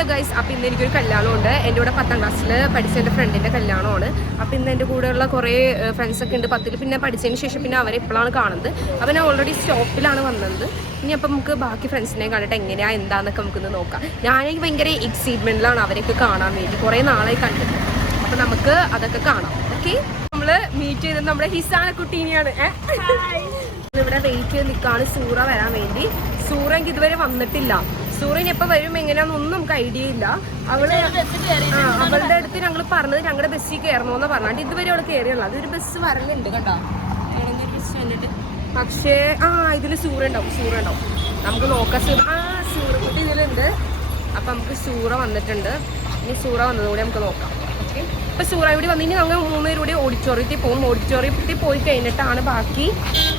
Hello guys, അപ്പോൾ ഇന്ന് എനിക്കൊരു കല്യാണമുണ്ട്. എൻ്റെ കൂടെ 10ാം ക്ലാസ്സിൽ പഠിച്ച എൻ്റെ ഫ്രണ്ടിൻ്റെ കല്യാണമാണ്. അപ്പോൾ ഇന്ന് എൻ്റെ കൂടെയുള്ള കുറേ ഫ്രണ്ട്സൊക്കെ ഉണ്ട് 10ൽ. പിന്നെ പഠിച്ചതിന് ശേഷം പിന്നെ അവരെ ഇപ്പോഴാണ് കാണുന്നത്. അപ്പോൾ ഞാൻ ഓൾറെഡി സ്റ്റോപ്പിലാണ് വന്നത്. ഇനി അപ്പം നമുക്ക് ബാക്കി ഫ്രണ്ട്സിനെ കണ്ടിട്ട് എങ്ങനെയാണ് എന്താണെന്നൊക്കെ നമുക്കൊന്ന് നോക്കാം. ഞാനെനിക്ക് ഭയങ്കര എക്സൈറ്റ്മെൻറ്റിലാണ് അവരെയൊക്കെ കാണാൻ വേണ്ടി. കുറേ നാളായി കണ്ടിട്ട്. അപ്പോൾ നമുക്ക് അതൊക്കെ കാണാം. ഓക്കെ, നമ്മൾ മീറ്റ് ചെയ്തത് നമ്മുടെ ഹിസാന കുട്ടീനെയാണ്. ഇവിടെ വെയിറ്റ് ചെയ്ത് നിൽക്കുകയാണ് സൂറ വരാൻ വേണ്ടി. സൂറ എനിക്ക് ഇതുവരെ വന്നിട്ടില്ല. സൂര്യന് എപ്പോൾ വരും എങ്ങനെയാണെന്നൊന്നും നമുക്ക് ഐഡിയ ഇല്ല. അവളുടെ അടുത്ത് ഞങ്ങൾ പറഞ്ഞത് ഞങ്ങളുടെ ബസ്സിൽ കയറണമെന്ന് പറഞ്ഞിട്ട് ഇതുവരെ അവൾ കയറിയുള്ളൂ. അതൊരു ബസ് വരലുണ്ട് കേട്ടോ, ബസ് വന്നിട്ട്. പക്ഷേ ഇതിൽ സൂറ ഉണ്ടാവും. നമുക്ക് നോക്കാം. സൂറ കുട്ടി ഇതിലുണ്ട്. അപ്പം നമുക്ക് സൂറ വന്നിട്ടുണ്ട്. ഇനി സൂറ വന്നതുകൂടി നമുക്ക് നോക്കാം. ഓക്കെ, ഇപ്പം സൂറ ഇവിടെ വന്നിട്ട് ഞങ്ങൾ 3 പേരും കൂടി ഓഡിറ്റോറിയത്തിൽ പോകും. ഓഡിറ്റോറിയത്തിൽ പോയി കഴിഞ്ഞിട്ടാണ് ബാക്കി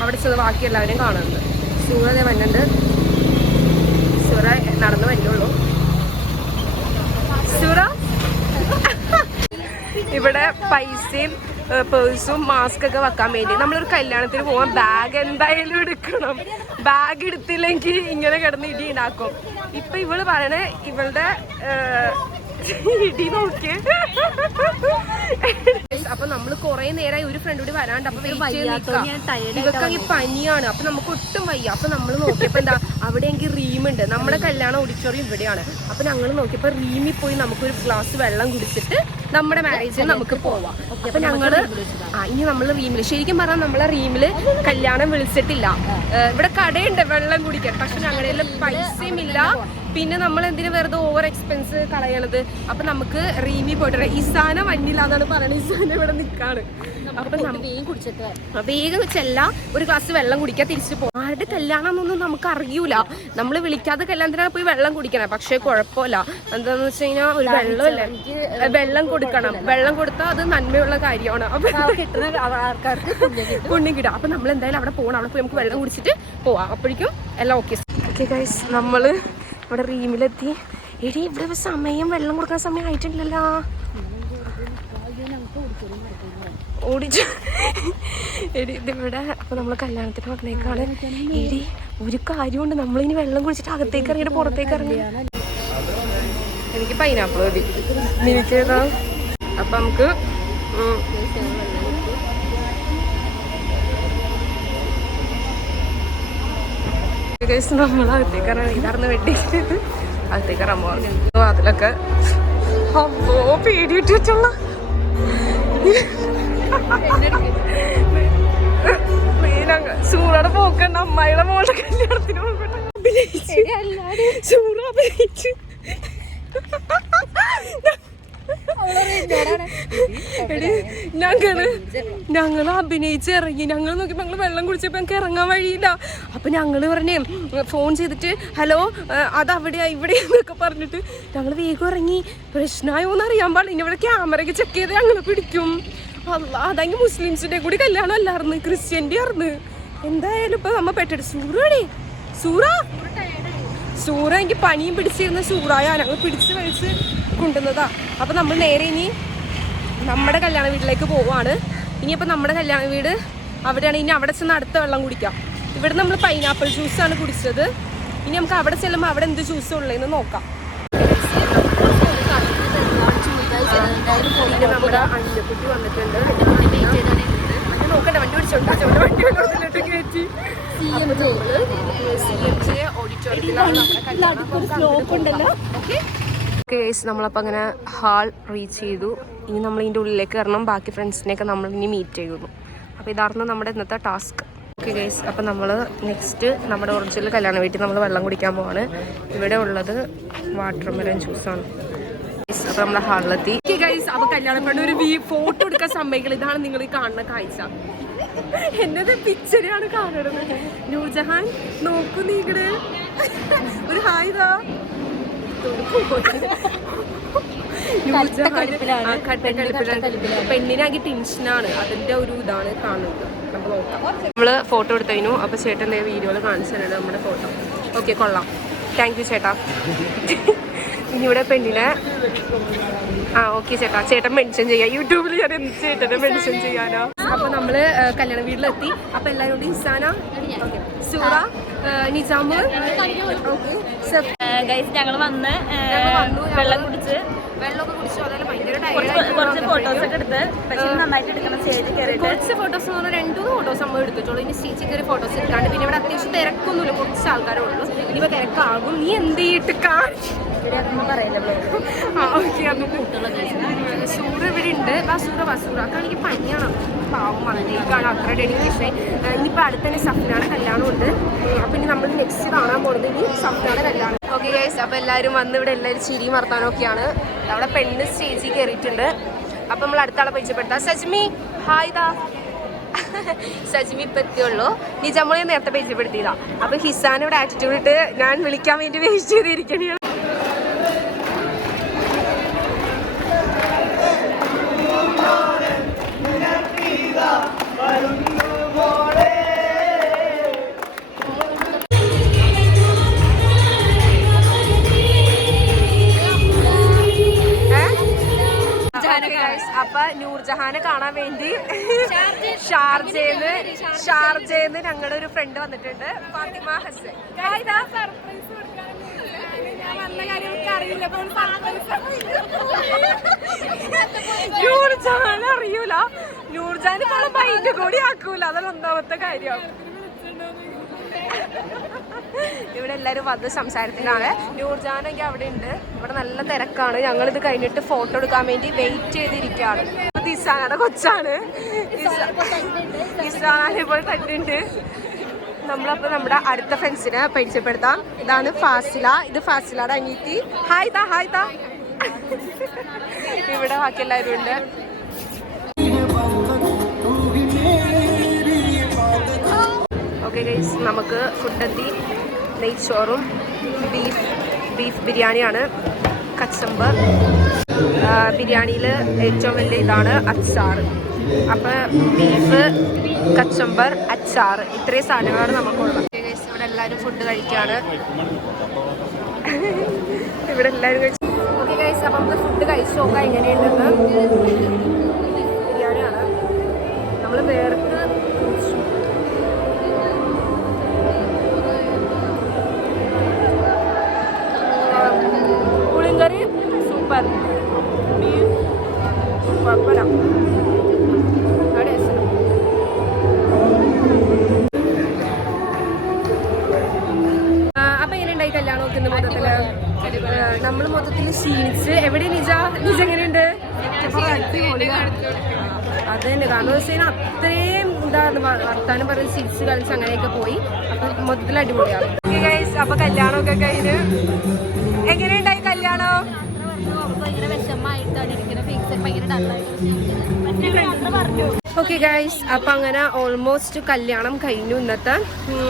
അവിടെ ബാക്കി എല്ലാവരെയും കാണുന്നത്. സൂറ അതേ വന്നിട്ടുണ്ട്. സൂറ നടന്നു വരുന്നുള്ളൂ. സൂറ ഇവിടെ പൈസയും പേഴ്സും മാസ്ക് ഒക്കെ വെക്കാൻ വേണ്ടി നമ്മളൊരു കല്യാണത്തിന് പോകാൻ ബാഗ് എന്തായാലും എടുക്കണം. ബാഗ് എടുത്തില്ലെങ്കിൽ ഇങ്ങനെ കിടന്ന് ഇടി ഉണ്ടാക്കും. ഇപ്പൊ ഇവള് പറയണേ ഇവളുടെ ഇടി നോക്കിയേ. അപ്പൊ നമ്മള് കൊറേ നേരമായി ഒരു ഫ്രണ്ട് കൂടി വരാണ്ട്. അപ്പൊ ഇവർക്ക് പനിയാണ്. അപ്പൊ നമുക്ക് ഒട്ടും വയ്യ. അപ്പൊ നമ്മൾ നോക്കിയപ്പോ എന്താ അവിടെ എനിക്ക് റീമുണ്ട്. നമ്മുടെ കല്യാണം ഓഡിറ്റോറിയം ഇവിടെയാണ്. അപ്പൊ ഞങ്ങൾ നോക്കിയപ്പോ റീമിൽ പോയി നമുക്കൊരു ഗ്ലാസ് വെള്ളം കുടിച്ചിട്ട് നമ്മുടെ മാരേജിന് നമുക്ക് പോവാം. അപ്പൊ ഞങ്ങള് ഇനി നമ്മള് റീമില് ശരിക്കും പറഞ്ഞാൽ നമ്മളെ റീമില് കല്യാണം വിളിച്ചിട്ടില്ല. ഇവിടെ കടയുണ്ട് വെള്ളം കുടിക്കാൻ. പക്ഷെ ഞങ്ങളുടെ പൈസയും ഇല്ല. പിന്നെ നമ്മൾ എന്തിനു വെറുതെ ഓവർ എക്സ്പെൻസ് കളയണത്. അപ്പൊ നമുക്ക് റീമി പോയിട്ട് ഇസാന വന്നില്ലാന്നാണ് പറയുന്നത്. ഇസാന ഇവിടെ നിൽക്കാണ്. അപ്പൊ വേഗം ചെല്ല ഒരു ഗ്ലാസ് വെള്ളം കുടിക്കാൻ തിരിച്ചു പോകും. ആരുടെ കല്യാണം എന്നൊന്നും നമുക്ക് അറിയൂല. നമ്മൾ വിളിക്കാതെ കല്യാണത്തിനാണ് പോയി വെള്ളം കുടിക്കണം. പക്ഷെ കുഴപ്പമില്ല. എന്താന്ന് വെച്ച് കഴിഞ്ഞാൽ ഒരു വെള്ളമല്ലേ, വെള്ളം കൊടുക്കണം. വെള്ളം കൊടുത്താൽ അത് നന്മയുള്ള കാര്യമാണ്. അപ്പൊ ആൾക്കാർക്ക് പുണ്യം കിട്ടും. അപ്പൊ നമ്മൾ എന്തായാലും അവിടെ പോകണം. അവിടെ പോയി നമുക്ക് വെള്ളം കുടിച്ചിട്ട് പോവാം. അപ്പോഴേക്കും എല്ലാം ഓക്കെ. ഓക്കെ ഗൈസ്, നമ്മള് ഇവിടെ റീമിലെത്തി. എടി ഇവിടെ സമയം വെള്ളം കൊടുക്കാൻ സമയം ആയിട്ടില്ലല്ലോ. ഓടിച്ചു എടി ഇതിവിടെ. അപ്പൊ നമ്മള് കല്യാണത്തിന് വന്നേക്കാണ്. എടി ഒരു കാര്യമുണ്ട്, നമ്മളിനി വെള്ളം കുടിച്ചിട്ട് അകത്തേക്ക് ഇറങ്ങിയിട്ട് പുറത്തേക്ക് ഇറങ്ങി. എനിക്ക് പൈനാപ്പിൾ മതി. നിനക്കേതാ? അപ്പൊ നമുക്ക് നമ്മളകത്തേക്ക് ഇറങ്ങി. ഇതാർന്ന് വെട്ടി അകത്തേക്ക് ഇറങ്ങാൻ പോവാ. അതിലൊക്കെ പേടിയിട്ട് വെച്ചുള്ള സൂറയുടെ പോക്കണ്ട. അമ്മായിയുടെ മോളുടെ കല്യാണത്തിന് പോകട്ടെ. സൂറ അഭിനയിച്ചു. ഞങ്ങള് അഭിനയിച്ച് ഇറങ്ങി. ഞങ്ങൾ നോക്കിയപ്പോ ഞങ്ങള് വെള്ളം കുടിച്ചപ്പോ ഞങ്ങൾക്ക് ഇറങ്ങാൻ വഴിയില്ല. അപ്പൊ ഞങ്ങള് പറഞ്ഞേ ഫോൺ ചെയ്തിട്ട് ഹലോ അത് അവിടെയാ ഇവിടെ എന്നൊക്കെ പറഞ്ഞിട്ട് ഞങ്ങള് വേഗം ഇറങ്ങി. പ്രശ്നമായോന്ന് അറിയാൻ പാടില്ല. ഇനി ഇവിടെ ക്യാമറയൊക്കെ ചെക്ക് ചെയ്ത് ഞങ്ങള് പിടിക്കും. അതെങ്കിൽ മുസ്ലിംസിന്റെ കൂടി കല്യാണം അല്ലായിരുന്നു, ക്രിസ്ത്യന്റെ ആയിരുന്നു. എന്തായാലും ഇപ്പൊ നമ്മ പെട്ടിട്ട് സൂറ എനിക്ക് പനിയും പിടിച്ചിരുന്ന സൂറായ ഞങ്ങൾ പിടിച്ച് വലിച്ച് കൊണ്ടുവന്നതാ. അപ്പൊ നമ്മൾ നേരെ ഇനി നമ്മുടെ കല്യാണ വീട്ടിലേക്ക് പോവാണ്. ഇനിയിപ്പോൾ നമ്മുടെ കല്യാണ വീട് അവിടെയാണ്. ഇനി അവിടെ ചെന്ന് അടുത്ത വെള്ളം കുടിക്കാം. ഇവിടെ നമ്മൾ പൈനാപ്പിൾ ജ്യൂസാണ് കുടിച്ചത്. ഇനി നമുക്ക് അവിടെ ചെല്ലുമ്പോൾ അവിടെ എന്ത് ജ്യൂസ് ഉള്ളതെന്ന് നോക്കാം. നമ്മുടെ അഞ്ചക്കുട്ടി വന്നിട്ടുണ്ട്. നോക്കണ്ട, വണ്ടി പിടിച്ചോണ്ട് കയറ്റി. CMJ ഓഡിറ്റോറിയത്തിലാണ് നമ്മുടെ കല്യാണം. കേസ് നമ്മളപ്പോൾ അങ്ങനെ ഹാൾ റീച്ച് ചെയ്തു. ഇനി നമ്മൾ ഇതിൻ്റെ ഉള്ളിലേക്ക് കയറണം. ബാക്കി ഫ്രണ്ട്സിനെയൊക്കെ നമ്മൾ ഇനി മീറ്റ് ചെയ്യുന്നു. അപ്പോൾ ഇതായിരുന്നു നമ്മുടെ ഇന്നത്തെ ടാസ്ക്. ഓക്കെ ഗൈസ്, അപ്പോൾ നമ്മൾ നെക്സ്റ്റ് നമ്മുടെ ഒറിജിനൽ കല്യാണ വീട്ടിൽ നമ്മൾ വെള്ളം കുടിക്കാൻ പോവാണ്. ഇവിടെ ഉള്ളത് വാട്ടർമെലൺ ജ്യൂസാണ്. അപ്പോൾ നമ്മുടെ ഹാളിലെത്തി. ഗൈസ്, അപ്പോൾ കല്യാണം കൊണ്ട് ഒരു ഫോട്ടോ എടുക്കാൻ സമ്മതിക്കണം. ഇതാണ് നിങ്ങൾ ഈ കാണുന്ന കാഴ്ച. എന്നത് പിക്ചറാണ് കാണുന്നത്. നൂർജഹാൻ നോക്കൂ, നീങ്ങട് ഒരു ഹായ് താ. പെണ്ണിനാകി ടെൻഷനാണ്. അതിന്റെ ഒരു ഇതാണ് കാണുന്നത്. നമ്മൾ നോക്കാം. നമ്മള് ഫോട്ടോ എടുത്തതിനു. അപ്പൊ ചേട്ടൻ വീഡിയോയിൽ കാണിച്ചു തരാണ് നമ്മുടെ ഫോട്ടോ. ഓക്കെ, കൊള്ളാം. താങ്ക് യു ചേട്ടാ. ഇനി ഇവിടെ പെണ്ണിനെ ഓക്കെ ചേട്ടൻ മെൻഷൻ ചെയ്യാം. യൂട്യൂബിൽ ഞാൻ എന്ത് ചേട്ടനെ മെൻഷൻ ചെയ്യാനോ. അപ്പൊ നമ്മള് കല്യാണ വീട്ടിലെത്തി. അപ്പൊ എല്ലാവരും കൂടി ഇസാന, സൂറ, നിജാമ്, ഞങ്ങൾ വന്ന് വെള്ളമൊക്കെ കുടിച്ചു. അതായത് ഭയങ്കര കുറച്ച് ഫോട്ടോസൊക്കെ എടുത്ത്, പക്ഷേ നന്നായിട്ട് എടുക്കണം. സ്റ്റേജിൽ കയറി കുറച്ച് ഫോട്ടോസ് എന്ന് പറഞ്ഞാൽ 2-3 ഫോട്ടോസ് നമ്മൾ എടുത്തിട്ടുള്ളൂ. ഇനി സ്റ്റേജിൽ കയറി ഫോട്ടോസ് എടുക്കാണ്ട്. പിന്നെ ഇവിടെ അത്യാവശ്യം തിരക്കൊന്നുമില്ല, കുറച്ച് ആൾക്കാരേ ഉള്ളൂ. ഇനിയിപ്പോൾ തിരക്കാകും. നീ എന്ത് ചെയ്തിട്ട് പറയല്ലോ. സൂറ് ഇവിടെ ഉണ്ട്. വസൂറ എനിക്ക് പനിയാണ്. പാവം അതിലേക്കാണ് അത്ര ഡെഡിക്കേഷൻ. ഇനിയിപ്പോൾ അടുത്ത് തന്നെ സഫ്നാടെ കല്യാണം ഉണ്ട്. അപ്പം ഇനി നമ്മൾ നെക്സ്റ്റ് കാണാൻ പോകുന്നത് ഇനി സഫ്നാടെ കല്യാണം. ഓക്കെ ഗൈസ്, അപ്പോൾ എല്ലാവരും വന്ന് ഇവിടെ എല്ലാവരും ചിരി മറത്താനൊക്കെയാണ്. അവിടെ പെണ്ണ് സ്റ്റേജിൽ കയറിയിട്ടുണ്ട്. അപ്പം നമ്മൾ അടുത്ത ആളെ പരിചയപ്പെടുത്താം. സജ്മി ഹായ് ദാ. സജ്മി ഇപ്പം എത്തിയുള്ളൂ. നിജമ്മളെ നേരത്തെ പരിചയപ്പെടുത്തിയതാ. അപ്പം ഹിസാൻ ഇവിടെ ആറ്റിറ്റ്യൂഡ് ഇട്ട് ഞാൻ വിളിക്കാൻ വേണ്ടി വെയിറ്റ് ചെയ്തിരിക്കണേ. അപ്പൊ നൂർജഹാനെ കാണാൻ വേണ്ടി ഷാർജയിന്ന് ഞങ്ങളുടെ ഒരു ഫ്രണ്ട് വന്നിട്ടുണ്ട്, ഫാത്തിമ ഹസൻ. നൂർജഹാൻ അറിയൂല, നൂർജഹാൻ ഇപ്പോൾ മൈൻഡ് കൂടി ആക്കൂല, അതാണ് ഒന്നാമത്തെ കാര്യം. ഇവിടെ എല്ലാവരും വന്ന് സംസാരത്തിലാണ്. നൂർജഹാനൊക്കെ അവിടെ ഉണ്ട്. ഇവിടെ നല്ല തിരക്കാണ്. ഞങ്ങളിത് കഴിഞ്ഞിട്ട് ഫോട്ടോ എടുക്കാൻ വേണ്ടി വെയിറ്റ് ചെയ്തിരിക്കുകയാണ്. ഇസാനയുടെ കൊച്ചാണ്. ഇസാനെ ഇപ്പോൾ കണ്ടിട്ടുണ്ട്. നമ്മളപ്പോൾ നമ്മുടെ അടുത്ത ഫ്രണ്ട്സിനെ പരിചയപ്പെടുത്താം. ഇതാണ് ഫാസില. ഇത് ഫാസിലയുടെ അനിയത്തി. ഹായ് താ. ഇവിടെ ബാക്കി എല്ലാവരും ഉണ്ട്. ഓക്കെ ഗൈസ്, നമുക്ക് ഫുഡെത്തി. നെയ്ച്ചോറും ബീഫ് ബിരിയാണിയാണ്. കച്ചമ്പർ ബിരിയാണിയിൽ ഏറ്റവും വലിയ ഇതാണ് അച്ചാർ. അപ്പോൾ ബീഫ്, കച്ചമ്പർ, അച്ചാർ, ഇത്രയും സാധനങ്ങളാണ് നമുക്കുള്ളത്. ഗൈസ്, ഇവിടെ എല്ലാവരും ഫുഡ് കഴിക്കുകയാണ്. ഇവിടെ എല്ലാവരും കഴിച്ചു. ഓക്കെ ഗൈസ്, അപ്പം നമുക്ക് ഫുഡ് കഴിച്ച് നോക്കാം എങ്ങനെയുണ്ടെന്ന്. ബിരിയാണിയാണ്. നമ്മൾ വേർക്ക് പുളിങ്കറി സൂപ്പർ, ബീഫ് കുഴപ്പമില്ല. അപ്പൊ എങ്ങനെയുണ്ടായി കല്യാണം നോക്കുന്ന മൊത്തത്തില്? നമ്മൾ മൊത്തത്തിൽ ക്ഷീണിച്ച്. എവിടെ നിജ എങ്ങനെയുണ്ട്? അത് തന്നെ, കാരണം വെച്ച് കഴിഞ്ഞാൽ അത്രയും വർത്താനം പറഞ്ഞ് ചിരിച്ച് കളിച്ച് അങ്ങനെയൊക്കെ പോയി. അപ്പൊ മൊത്തത്തിൽ അടിപൊളിയാണ്. അപ്പൊ കല്യാണമൊക്കെ കഴിഞ്ഞ് എങ്ങനെയുണ്ടായി കല്യാണം? ഓക്കെ ഗൈസ്, അപ്പം അങ്ങനെ ഓൾമോസ്റ്റ് കല്യാണം കഴിഞ്ഞു ഇന്നത്തെ.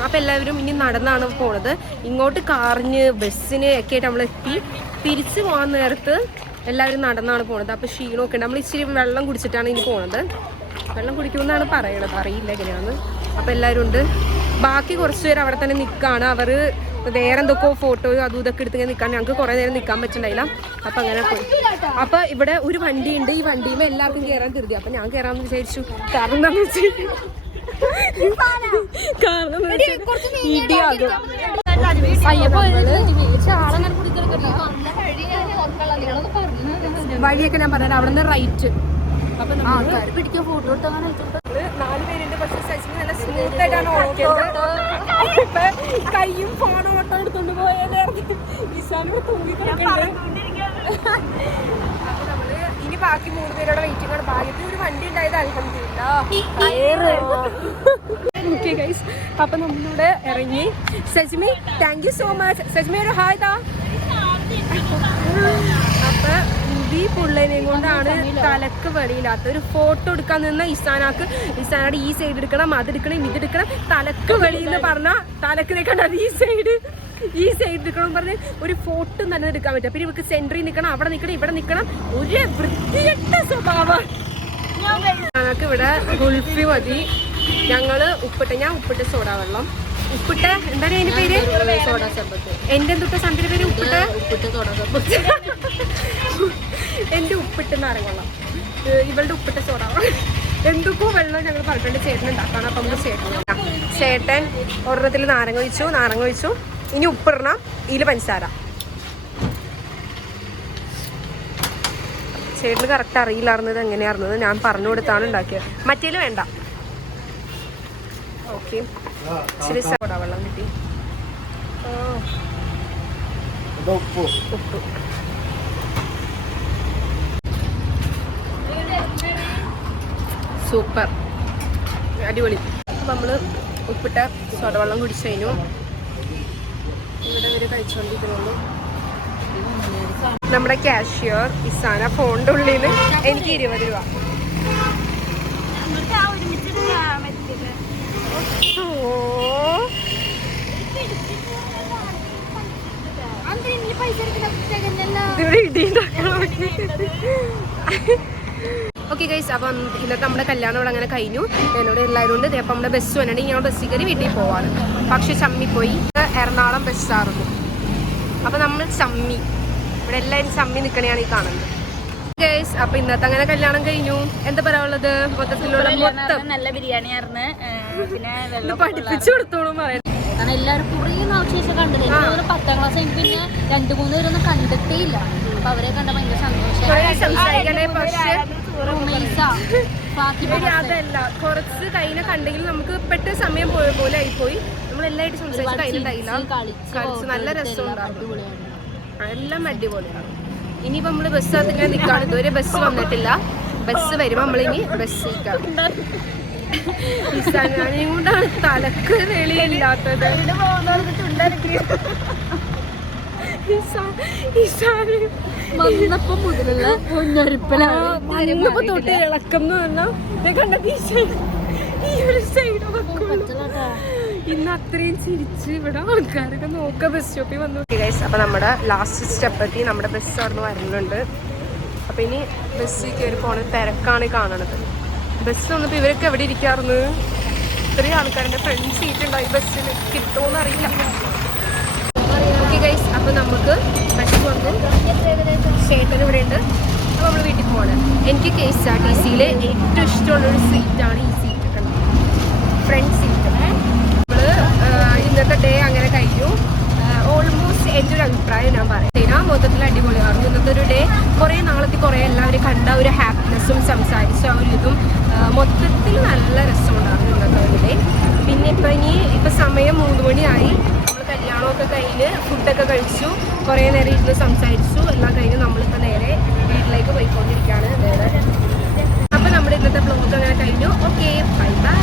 അപ്പം എല്ലാവരും ഇനി നടന്നാണ് പോണത്. ഇങ്ങോട്ട് കാറിന് ബസ്സിന് ഒക്കെ ആയിട്ട് നമ്മളെത്തി. തിരിച്ച് പോകാൻ നേരത്ത് എല്ലാവരും നടന്നാണ് പോണത്. അപ്പോൾ ക്ഷീണമൊക്കെ ഉണ്ട്. നമ്മൾ ഇച്ചിരി വെള്ളം കുടിച്ചിട്ടാണ് ഇനി പോണത്. വെള്ളം കുടിക്കുമെന്നാണ് പറയണത്, അറിയില്ല എങ്ങനെയാണ്. അപ്പോൾ എല്ലാവരും ഉണ്ട്. ബാക്കി കുറച്ച് പേര് അവിടെ തന്നെ നിൽക്കുകയാണ്. അവർ വേറെ എന്തൊക്കെയോ ഫോട്ടോയോ അതും ഇതൊക്കെ എടുത്ത് നിൽക്കാൻ ഞങ്ങൾക്ക് കുറേ നേരം നിൽക്കാൻ പറ്റുന്നുണ്ടായില്ല. അപ്പം അങ്ങനെ പോയി. അപ്പോൾ ഇവിടെ ഒരു വണ്ടിയുണ്ട്. ഈ വണ്ടിയുമ്പോൾ എല്ലാവർക്കും കയറാൻ തീർത്തി. അപ്പം ഞാൻ കയറാമെന്ന് വിചാരിച്ചു. കാരണം എന്താണെന്ന് വെച്ചാൽ ഇടിയാകും. വഴിയൊക്കെ ഞാൻ പറഞ്ഞത് അവിടെ നിന്ന് റൈറ്റ്. അപ്പം പിടിക്കാൻ ഫോട്ടോ എടുത്താൽ 4 പേരുണ്ട്. പക്ഷെ ശശി നല്ല സ്മൂത്ത് ആയിട്ടാണ് ഓടിയത്. കയ്യും ഫോണും ഓട്ടോ എടുത്തോണ്ട് പോയാലേ അപ്പൊ നമ്മള് ഇനി ബാക്കി 3 പേരോടെ വെയിറ്റിംഗ് ആണ്. ഭാഗ്യത്തിൽ ഒരു വണ്ടി ഉണ്ടായത് അൽഹംദുലില്ലാഹ്. ഓക്കെ ഗൈസ്, അപ്പൊ നമ്മളിവിടെ ഇറങ്ങി. Sajmi thank you so much. Sajmi ഒരു ഹായ് താ. അപ്പൊ ഈ പിള്ളേനെയും കൊണ്ടാണ് തലക്ക് വെളിയില്ലാത്ത ഒരു ഫോട്ടോ എടുക്കാൻ നിന്ന ഇസാനയുടെ ഈ സൈഡ് എടുക്കണം, അതെടുക്കണം, ഇതെടുക്കണം. തലക്ക് വെളിയെന്ന് പറഞ്ഞാൽ തലക്ക് നിൽക്കണം. ഈ സൈഡ് എടുക്കണം പറഞ്ഞ് ഒരു ഫോട്ടോ തന്നെ എടുക്കാൻ പറ്റും. പിന്നെ ഇവർക്ക് സെന്ററിൽ നിൽക്കണം, അവിടെ നിൽക്കണം, ഇവിടെ നിൽക്കണം. ഒരു വൃത്തികെട്ട സ്വഭാവം. ഞങ്ങൾക്ക് ഇവിടെ ഗുൽഫി മതി. ഞങ്ങള് ഞാൻ ഉപ്പിട്ട് സോഡ വെള്ളം, ഉപ്പിട്ട് എന്താണ് അതിന്റെ പേര്? സോഡ സർബത്ത്. എന്റെ എന്തൊക്കെ സന്ധ്യ പേര്? ഉപ്പിട്ട് സോഡ സർബത്ത്. എന്റെ ഉപ്പിട്ട് നാരങ്ങ, ഇവളുടെ ഉപ്പിട്ട് സോഡ. എന്തൊക്കെയോ വെള്ളം ഞങ്ങൾ പറഞ്ഞിട്ടുണ്ട് ചേട്ടൻ ഉണ്ടാക്കാണ്. അപ്പം നമുക്ക് ചേട്ടൻ ഒരെണ്ണത്തിൽ നാരങ്ങ ഒഴിച്ചു. ഇനി ഉപ്പിടണം, ഇതിൽ പഞ്ചസാര. ചേട്ടന് കറക്റ്റ് അറിയില്ലായിരുന്നത് എങ്ങനെയായിരുന്നത്, ഞാൻ പറഞ്ഞു കൊടുത്താണ് ഉണ്ടാക്കിയത്. മറ്റേല് വേണ്ട. ഓക്കെ, ഇച്ചിരി സോഡ വെള്ളം കിട്ടി. ഉപ്പ് സൂപ്പർ, അടിപൊളി. അപ്പം നമ്മൾ ഉപ്പിട്ട സോഡ വെള്ളം കുടിച്ചു കഴിഞ്ഞു. ഇവിടെ ഇവർ കഴിച്ചുകൊണ്ടിരിക്കുന്നുള്ളൂ. നമ്മുടെ കാഷ്യർ ഇസാന ഫോണിൻ്റെ ഉള്ളിൽ നിന്ന് എനിക്ക് 20 രൂപ. ഓക്കെ ഗൈസ്, അപ്പം ഇന്നത്തെ നമ്മുടെ കല്യാണം ഇവിടെ അങ്ങനെ കഴിഞ്ഞു. എന്നോട് എല്ലാവരും ഉണ്ട്. അപ്പം നമ്മുടെ ബസ് വന്നിട്ട് ഞങ്ങൾ ബസ്സിൽ കയറി വീട്ടിൽ പോവാണ്. പക്ഷെ ചമ്മി പോയി. എറണാകുളം ബസ്സായിരുന്നു. അപ്പം നമ്മൾ ചമ്മി, ഇവിടെ എല്ലാവരും ചമ്മി നിൽക്കണെയാണ് ഈ കാണുന്നത് ഗൈസ്. അപ്പം ഇന്നത്തെ അങ്ങനെ കല്യാണം കഴിഞ്ഞു. എന്താ പറയാനുള്ളത്? മൊത്തത്തിലുള്ള നല്ല ബിരിയാണി ആയിരുന്നു. പിന്നെ പഠിപ്പിച്ചു കൊടുത്തോളും പറയാൻ. കാരണം എല്ലാവരും കുറേ നാൾക്ക് ശേഷം കണ്ടത്. 10ാം ക്ലാസ് എനിക്ക് പിന്നെ 2-3 പേരൊന്നും കണ്ടിട്ടേ ഇല്ല. അപ്പൊ അവരെ കണ്ട ഭയങ്കര സന്തോഷം. അതല്ല, കുറച്ച് കൈനെ കണ്ടെങ്കിൽ നമുക്ക് പെട്ടെന്ന് സമയം പോയ പോലെ ആയിപ്പോയി. നമ്മളെല്ലായിട്ട് സംസാരിച്ച് കയ്യിലുണ്ടായില്ല, കളിച്ച് നല്ല രസമുണ്ടായിരുന്നു. എല്ലാം അടിപൊളിയാണ്. ഇനിയിപ്പോ നമ്മള് ബസ്സിനകത്ത് ഇങ്ങനെ നിൽക്കാണ്. ഇതുവരെ ബസ് വന്നിട്ടില്ല. ബസ് വരുമ്പോ നമ്മളിനി ബസ് കൊണ്ടാണ് തലക്ക് വെളിയില്ലാത്തത്. വന്നപ്പോ മുതലുള്ള തൊട്ട് ഇളക്കം എന്ന് പറഞ്ഞാൽ കണ്ട ഈ ഒരു സൈഡ് ഇന്ന് അത്രയും ചിരിച്ച് ഇവിടെ ആൾക്കാരൊക്കെ നോക്കുക ബസ് സ്റ്റോപ്പിൽ വന്നു. അപ്പൊ നമ്മുടെ ലാസ്റ്റ് സ്റ്റെപ്പ് എത്തി. നമ്മുടെ ബസ് അവിടെ വരുന്നുണ്ട്. അപ്പൊ ഇനി ബസ്സിൽ കയറി പോണ തിരക്കാണ് കാണണത്. ബസ് വന്നപ്പോൾ ഇവരൊക്കെ എവിടെ ഇരിക്കാറുണ്ട്? ഇത്രയും ആൾക്കാരുടെ ഫ്രണ്ട് സീറ്റ് ഉണ്ടായി. ബസ്സിൽ കിട്ടുമോന്ന് അറിയില്ല. ഓക്കെ ഗൈസ്, അപ്പോൾ നമുക്ക് ബസ് വന്നു. ചേട്ടൻ ഇവിടെ ഉണ്ട്. അപ്പോൾ നമ്മൾ വീട്ടിൽ പോകണം. എനിക്ക് KSRTCയിൽ ഏറ്റവും ഇഷ്ടമുള്ളൊരു സീറ്റാണ് ഈ സീറ്റ്, ഫ്രണ്ട് സീറ്റ്. നമ്മൾ ഇന്നത്തെ ഡേ അങ്ങനെ കഴിഞ്ഞു. ഓൾമോസ്റ്റ് എൻ്റെ ഒരു അഭിപ്രായം ഞാൻ പറയാം, മൊത്തത്തിൽ അടിപൊളിയായിരുന്നു ഇന്നത്തെ ഒരു ഡേ. കുറേ നാളത്തെ കുറേ എല്ലാവരും കണ്ട ഒരു ഹാപ്പിനെസ്സും സംസാരിച്ച ഒരു ഇതും മൊത്തത്തിൽ നല്ല രസമുണ്ടായിരുന്നു ഇന്നത്തെ ഒരു ഡേ. പിന്നെ ഇപ്പം സമയം 3 മണിയായി. നമ്മൾ കല്യാണമൊക്കെ കഴിഞ്ഞ് ഫുഡൊക്കെ കഴിച്ചു, കുറേ നേരം ഇരുന്ന് സംസാരിച്ചു. എല്ലാം കഴിഞ്ഞ് നമ്മളിപ്പോൾ നേരെ വീട്ടിലേക്ക് പോയിക്കൊണ്ടിരിക്കുകയാണ് നേരെ. അപ്പോൾ നമ്മുടെ ഇന്നത്തെ ബ്ലോഗ് അങ്ങനെ കഴിഞ്ഞു. Okay, bye bye.